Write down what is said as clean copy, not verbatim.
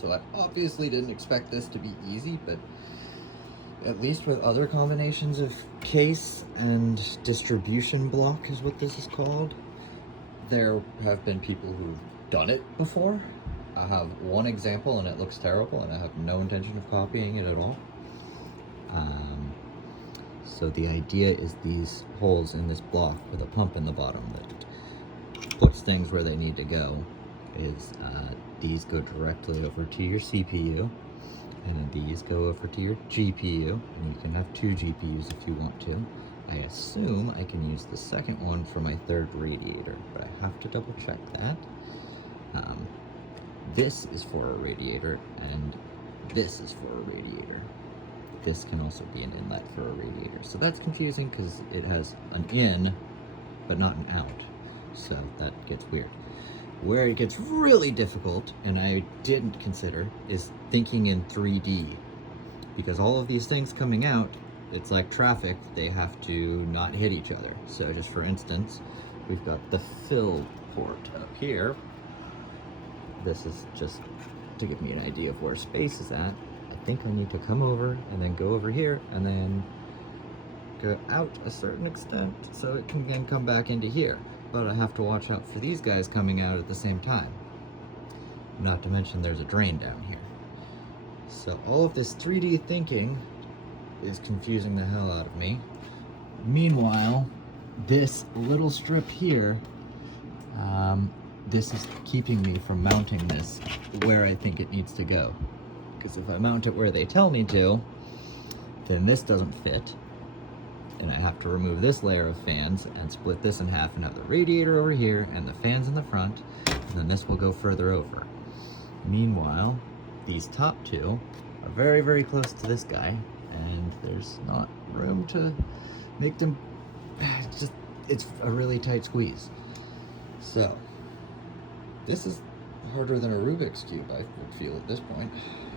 So I obviously didn't expect this to be easy, but at least with other combinations of case and distribution block is what this is called, there have been people who've done it before. I have one example and it looks terrible, and I have no intention of copying it at all. So the idea is these holes in this block with a pump in the bottom that puts things where they need to go is these go directly over to your CPU, and then these go over to your GPU, and you can have 2 GPUs if you want to. I assume I can use the second one for my third radiator, but I have to double check that. This is for a radiator, and this is for a radiator. This can also be an inlet for a radiator. So that's confusing because it has an in, but not an out. So that gets weird. Where it gets really difficult, and I didn't consider, is thinking in 3D. Because all of these things coming out, it's like traffic, they have to not hit each other. So just for instance, we've got the fill port up here. This is just to give me an idea of where space is at. I think I need to come over and then go over here and then go out a certain extent so it can then come back into here. But I have to watch out for these guys coming out at the same time. Not to mention there's a drain down here. So all of this 3D thinking is confusing the hell out of me. Meanwhile, this little strip here, this is keeping me from mounting this where I think it needs to go. Because if I mount it where they tell me to, then this doesn't fit. And I have to remove this layer of fans and split this in half and have the radiator over here and the fans in the front, and then this will go further over. Meanwhile, these top two are very, very close to this guy, and there's not room to make them, it's a really tight squeeze. So, this is harder than a Rubik's Cube, I would feel at this point.